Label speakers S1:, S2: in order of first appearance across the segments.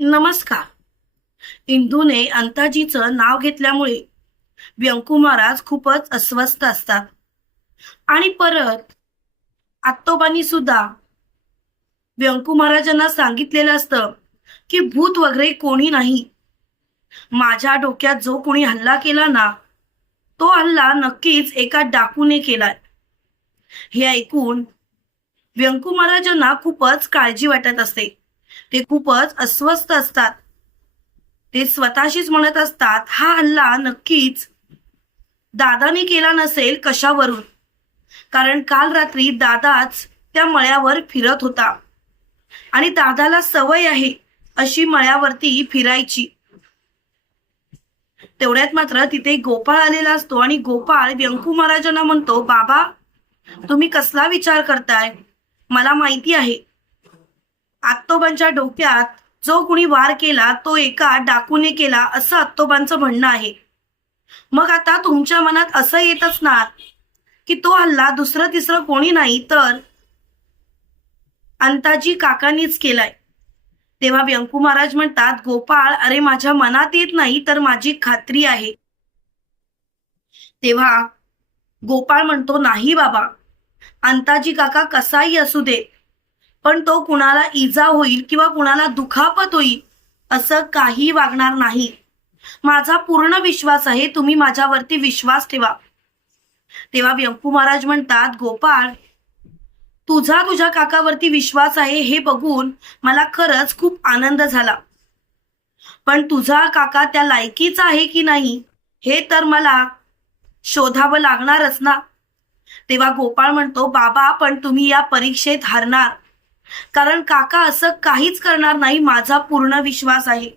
S1: नमस्कार. इंदूने अंताजीचं नाव घेतल्यामुळे व्यंकू महाराज खूपच अस्वस्थ असतात. आणि परत आत्तोबांनी सुद्धा व्यंकू महाराजांना सांगितलेलं असतं की भूत वगैरे कोणी नाही. माझ्या डोक्यात जो कोणी हल्ला केला ना तो हल्ला नक्कीच एका डाकूने केलाय. हे ऐकून व्यंकू महाराजांना खूपच काळजी वाटत असते. ते खूपच अस्वस्थ असतात. ते स्वतःशीच म्हणत असतात हा हल्ला नक्कीच दादाने केला नसेल कशावरून? कारण काल रात्री दादाच त्या मळ्यावर फिरत होता. आणि दादाला सवय आहे अशी मळ्यावरती फिरायची. तेवढ्यात मात्र तिथे गोपाळ आलेला असतो आणि गोपाळ व्यंकू महाराजांना म्हणतो बाबा तुम्ही कसला विचार करताय? मला माहिती आहे आत्तोबांच्या डोक्यात जो कुणी वार केला तो एका डाकूने केला असं आत्तोबांचं म्हणणं आहे. मग आता तुमच्या मनात असं येत असणार की तो हल्ला दुसरं तिसरं कोणी नाही तर अंताजी काकांनीच केलाय. तेव्हा व्यंकू महाराज म्हणतात गोपाळ अरे माझ्या मनात येत नाही तर माझी खात्री आहे. तेव्हा गोपाळ म्हणतो नाही बाबा अंताजी काका कसाही असू दे पण तो कुणाला इजा होईल किंवा कुणाला दुखापत होईल असं काही वागणार नाही. माझा पूर्ण विश्वास आहे तुम्ही माझ्यावरती विश्वास ठेवा. तेव्हा व्यंकू महाराज म्हणतात गोपाळ तुझा तुझ्या काकावरती विश्वास आहे हे बघून मला खरंच खूप आनंद झाला. पण तुझा काका त्या लायकीचा आहे की नाही हे तर मला शोधावं लागणारच ना. तेव्हा गोपाळ म्हणतो बाबा पण तुम्ही या परीक्षेत हरणार. कारण काका असं काहीच करणार नाही माझा पूर्ण विश्वास आहे.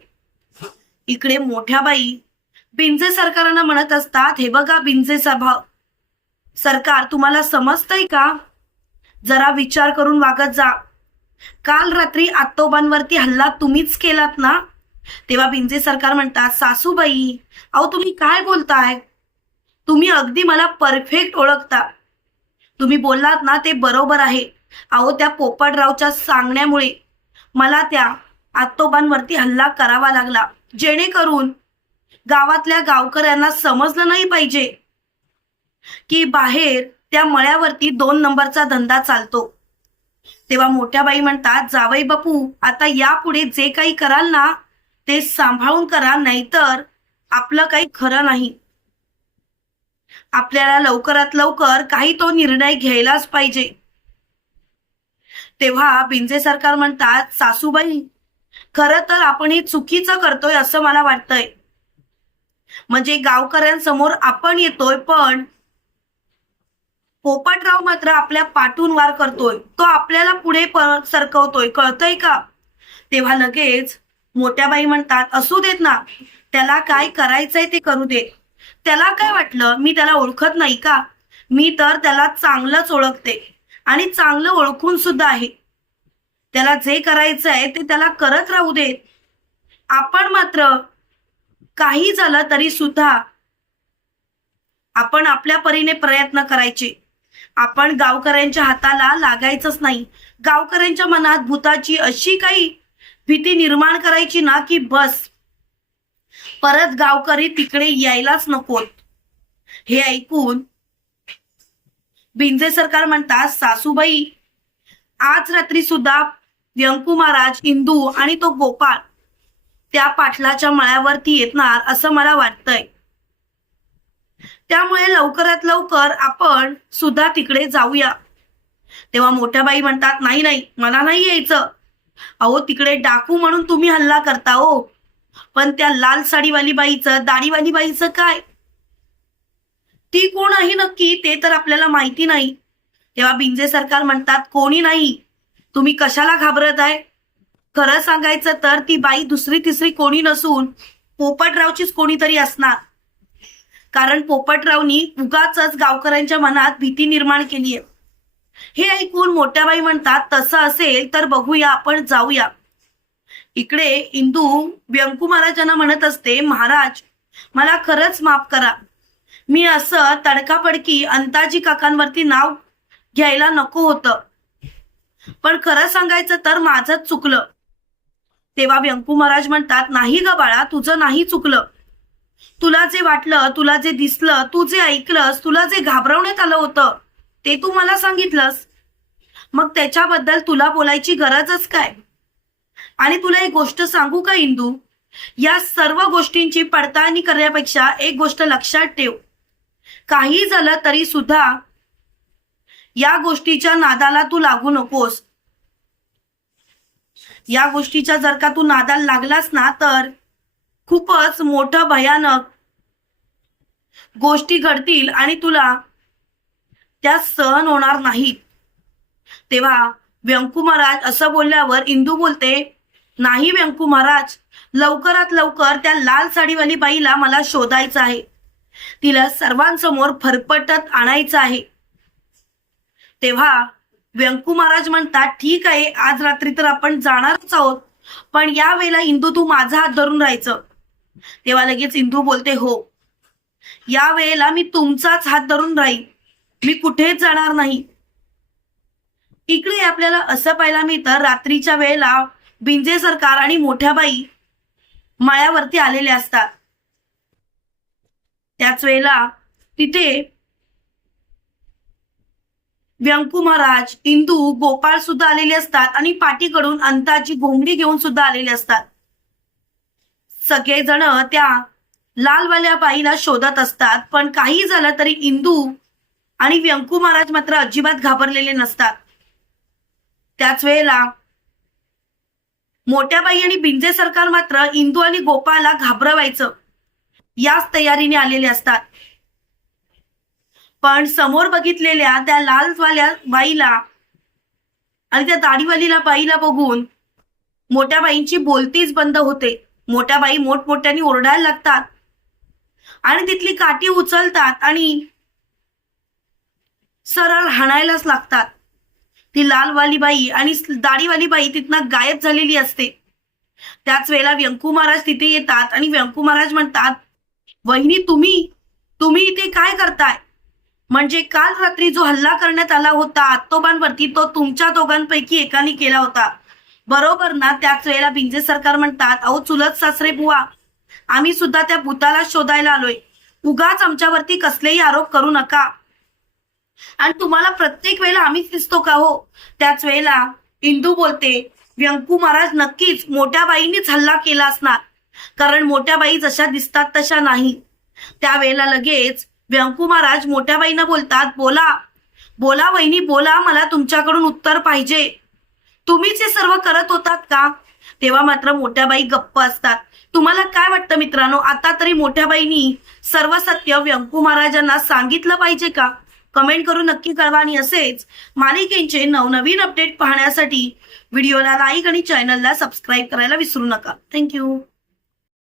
S1: इकडे मोठ्या बाई बिंजे सरकारांना म्हणत असतात हे बघा बिंजे सभा सरकार तुम्हाला समजतंय का? जरा विचार करून वागत जा. काल रात्री आत्तोबांवरती हल्ला तुम्हीच केलात ना? तेव्हा बिंजे सरकार म्हणतात सासूबाई अहो तुम्ही काय बोलताय? तुम्ही अगदी मला परफेक्ट ओळखता. तुम्ही बोललात ना ते बरोबर आहे. अहो त्या पोपटरावच्या सांगण्यामुळे मला त्या आत्तोबांवरती हल्ला करावा लागला. जेणेकरून गावातल्या गावकऱ्यांना समजलं नाही पाहिजे की बाहेर त्या मळ्यावरती दोन नंबरचा धंदा चालतो. तेव्हा मोठ्या बाई म्हणतात जावई बापू आता यापुढे जे काही कराल ना ते सांभाळून करा नाहीतर आपलं काही खरं नाही. आपल्याला लवकरात लवकर काही तो निर्णय घ्यायलाच पाहिजे. तेव्हा बिंजे सरकार म्हणतात सासूबाई खरं तर आपण हे चुकीचं करतोय असं मला वाटतंय. म्हणजे गावकऱ्यांसमोर आपण येतोय पण पोपटराव मात्र आपल्या पाठून वार करतोय. तो आपल्याला पुढे सरकवतोय. कळतय का? तेव्हा लगेच मोठ्याबाई म्हणतात असू देत ना. त्याला काय करायचंय ते करू दे. त्याला काय वाटलं? मी त्याला ओळखत नाही का? मी तर त्याला चांगलंच ओळखते. आणि चांगलं ओळखून सुद्धा आहे. त्याला जे करायचं आहे ते त्याला करत राहू देत आपण मात्र काही झालं तरी सुद्धा आपण आपल्या परीने प्रयत्न करायचे. आपण गावकऱ्यांच्या हाताला लागायचंच नाही. गावकऱ्यांच्या मनात भूताची अशी काही भीती निर्माण करायची ना की बस. परत गावकरी तिकडे यायलाच नकोत. हे ऐकून बिंजे सरकार म्हणतात सासूबाई आज रात्री सुद्धा व्यंकू महाराज इंदू आणि तो गोपाळ त्या पाटलाच्या मळ्यावरती येणार असं मला वाटतंय. त्यामुळे लवकरात लवकर आपण सुद्धा तिकडे जाऊया. तेव्हा मोठ्या बाई म्हणतात नाही नाही मला नाही यायचं. अहो तिकडे डाकू म्हणून तुम्ही हल्ला करता हो. पण त्या लाल साडीवाली बाईचं दाढीवाली बाईचं काय? ती कोण आहे नक्की ते तर आपल्याला माहिती नाही. तेव्हा बिंजे सरकार म्हणतात कोणी नाही तुम्ही कशाला घाबरत आहे? खरं सांगायचं तर ती बाई दुसरी तिसरी कोणी नसून पोपटरावचीच कोणीतरी असणार. कारण पोपटरावनी उगाच गावकऱ्यांच्या मनात भीती निर्माण केली आहे हे ऐकून मोठ्या बाई म्हणतात तसं असेल तर बघूया आपण जाऊया. इकडे इंदू व्यंकू महाराजांना म्हणत असते महाराज मला खरंच माफ करा. मी असं तडकापडकी अंताजी काकांवरती नाव घ्यायला नको होतं. पण खरं सांगायचं तर माझंच चुकलं. तेव्हा व्यंकू महाराज म्हणतात नाही ग बाळा तुझं नाही चुकलं. तुला जे वाटलं तुला जे दिसलं तू जे ऐकलंस तुला जे घाबरवण्यात आलं होतं ते तू मला सांगितलंस. मग त्याच्याबद्दल तुला बोलायची गरजच काय? आणि तुला एक गोष्ट सांगू का इंदू? या सर्व गोष्टींची पडताळणी करण्यापेक्षा एक गोष्ट लक्षात ठेव. काही झालं तरी सुद्धा या गोष्टीच्या नादाला तू लागू नकोस. या गोष्टीच्या जर का तू नादाला लागलास ना तर खूपच मोठं भयानक गोष्टी घडतील आणि तुला त्या सहन होणार नाहीत. तेव्हा व्यंकू महाराज असं बोलल्यावर इंदू बोलते नाही व्यंकू महाराज लवकरात लवकर त्या लाल साडीवाली बाईला मला शोधायचं आहे. तिला सर्वांसमोर फरफटत आणायचं आहे. तेव्हा व्यंकू महाराज म्हणतात ठीक आहे आज रात्री तर आपण जाणारच आहोत. पण या वेळेला इंदू तू माझा हात धरून राहायचं. तेव्हा लगेच इंदू बोलते हो. या वेळेला मी तुमचाच हात धरून राहील मी कुठेच जाणार नाही. इकडे आपल्याला असं पाहायला मिळतं रात्रीच्या वेळेला बिंजे सरकार आणि मोठ्या बाई माळ्यावरती आलेले असतात. त्याच वेळेला तिथे व्यंकू महाराज इंदू गोपाळ सुद्धा आलेले असतात आणि पाठीकडून अंताची घोंगडी घेऊन सुद्धा आलेले असतात. सगळेजण त्या लालवाल्या बाईला शोधत असतात पण काही झालं तरी इंदू आणि व्यंकू महाराज मात्र अजिबात घाबरलेले नसतात. त्याच वेळेला मोठ्या बाई आणि बिंजे सरकार मात्र इंदू आणि गोपाळला घाबरवायचं. याच तयारीने आलेले असतात. पण समोर बघितलेल्या त्या लालवाल्या बाईला आणि त्या दाढीवालीला बाईला बघून मोठ्या बाईंची बोलतीच बंद होते. मोठ्या बाई मोठमोठ्याने ओरडायला लागतात. आणि तिथली काठी उचलतात आणि सरळ हाणायलाच लागतात. ती लालवाली बाई आणि दाढीवाली बाई तिथनं गायब झालेली असते. त्याच वेळेला व्यंकू महाराज तिथे येतात आणि व्यंकू महाराज म्हणतात वहिनी तुम्ही तुम्ही इथे काय करताय? म्हणजे काल रात्री जो हल्ला करण्यात आला होता आत्तोबांवरती तो तुमच्या दोघांपैकी एकाने केला होता. बरोबर ना? त्याच वेळेला बिंजे सरकार म्हणतात अहो चुलत सासरे बुवा आम्ही सुद्धा त्या भूताला शोधायला आलोय. उगाच आमच्यावरती कसलेही आरोप करू नका. आणि तुम्हाला प्रत्येक वेळेला आम्हीच दिसतो का हो? त्याच वेळेला इंदू बोलते व्यंकू महाराज नक्कीच मोठ्या बाईंनीच हल्ला केला असणार. कारण मोठ्या बाई जशा दिसतात तशा नाही. त्यावेळेला लगेच व्यंकू महाराज मोठ्या बाईंना बोलतात बोला बोला वहिनी बोला मला तुमच्याकडून उत्तर पाहिजे. तुम्हीच हे सर्व करत होतात का? तेव्हा मात्र मोठ्या बाई गप्प असतात. तुम्हाला काय वाटतं मित्रांनो आता तरी मोठ्या बाईंनी सर्व सत्य व्यंकू महाराजांना सांगितलं पाहिजे का? कमेंट करून नक्की कळवा आणि असेच मालिकेंचे नवनवीन अपडेट पाहण्यासाठी व्हिडिओला लाईक आणि चॅनलला सबस्क्राईब करायला विसरू नका. थँक्यू.